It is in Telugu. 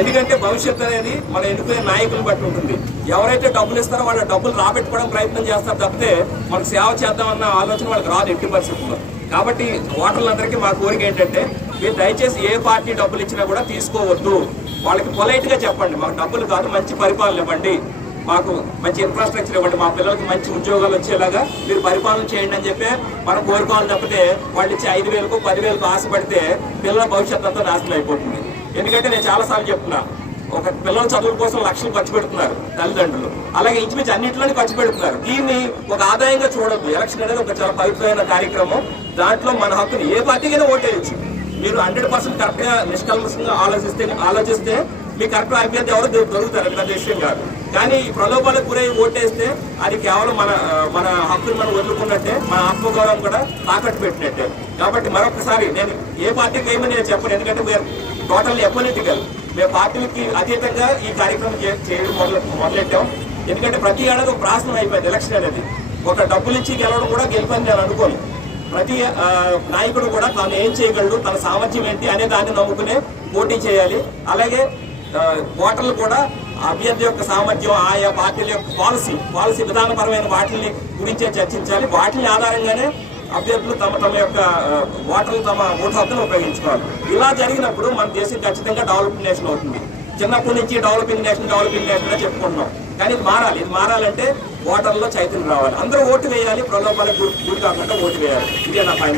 ఎందుకంటే భవిష్యత్తు అనేది మనం ఎన్నుకునే నాయకులను బట్టి ఉంటుంది. ఎవరైతే డబ్బులు ఇస్తారో వాళ్ళ డబ్బులు రాబెట్టుకోవడం ప్రయత్నం చేస్తారు తప్పితే మనకు సేవ చేద్దామన్న ఆలోచన వాళ్ళకి రాదు ఎట్టి పరిస్థితుల్లో. కాబట్టి ఓటర్లందరికీ మా కోరిక ఏంటంటే మీరు దయచేసి ఏ పార్టీ డబ్బులు ఇచ్చినా కూడా తీసుకోవద్దు. వాళ్ళకి పొలైట్గా చెప్పండి, మాకు డబ్బులు కాదు మంచి పరిపాలన ఇవ్వండి, మాకు మంచి ఇన్ఫ్రాస్ట్రక్చర్ ఇవ్వండి, మా పిల్లలకి మంచి ఉద్యోగాలు వచ్చేలాగా మీరు పరిపాలన చేయండి అని చెప్పి మనం కోరుకోవాలని తప్పితే వాళ్ళు ఇచ్చే 5,000కు 10,000కు ఆశపడితే పిల్లల భవిష్యత్తు అంతా నాశనం అయిపోతుంది. ఎందుకంటే నేను చాలాసార్లు చెప్తున్నా, ఒక పిల్లల చదువుల కోసం లక్షలు ఖర్చు పెడుతున్నారు తల్లిదండ్రులు, అలాగే ఇంచుమించు అన్నింటిలోనే ఖర్చు పెడుతున్నారు. దీన్ని ఒక ఆదాయంగా చూడొద్దు. ఎలక్షన్ అనేది ఒక చాలా పవిత్రమైన కార్యక్రమం. దాంట్లో మన హక్కుని ఏ పార్టీకైనా ఓటేయచ్చు. మీరు 100% కరెక్ట్గా నిష్కల్మషంగా ఆలోచిస్తే మీ కరెక్ట్ అభ్యర్థి ఎవరు దొరుకుతారు, అది పెద్ద విషయం కాదు. కానీ ఈ ప్రలోభాలకు గురై ఓటేస్తే అది కేవలం మన హక్కుని మనం వదులుకున్నట్టే, మన ఆత్మగౌరవం కూడా తాకట్టు పెట్టినట్టే. కాబట్టి మరొకసారి నేను ఏ పార్టీకి ఏమని నేను చెప్పను, ఎందుకంటే వీఆర్ టోటల్లీ అపోలిటికల్. మేము పార్టీలకి అతీతంగా ఈ కార్యక్రమం చేయడం మొదలెట్టాం. ఎందుకంటే ప్రతి ఏడాది ఒక ప్రాసనం అయిపోయింది ఎలక్షన్ అనేది. ఒక డబ్బులు ఇచ్చి గెలవడం కూడా గెలిపని నేను అనుకోను. ప్రతి నాయకుడు కూడా తాను ఏం చేయగలడు, తన సామర్థ్యం ఏంటి అనే దాన్ని నమ్ముకునే పోటీ చేయాలి. అలాగే ఓటర్లు కూడా అభ్యర్థి యొక్క సామర్థ్యం, ఆయా పార్టీల యొక్క పాలసీ విధానపరమైన వాటిని గురించే చర్చించాలి. వాటిని ఆధారంగానే అభ్యర్థులు తమ యొక్క ఓటర్లు తమ ఓటు హక్కును ఉపయోగించుకోవాలి. ఇలా జరిగినప్పుడు మన దేశం ఖచ్చితంగా డెవలపింగ్ నేషన్ అవుతుంది. చిన్నప్పటి నుంచి డెవలపింగ్ నేషన్ గా చెప్పుకుంటున్నాం. కానీ ఇది మారాలంటే ఓటర్లో చైతన్యం రావాలి. అందరూ ఓటు వేయాలి, ప్రలోభాలకు గురి కాకుండా ఓటు వేయాలి. ఇదే నా ఫైనల్.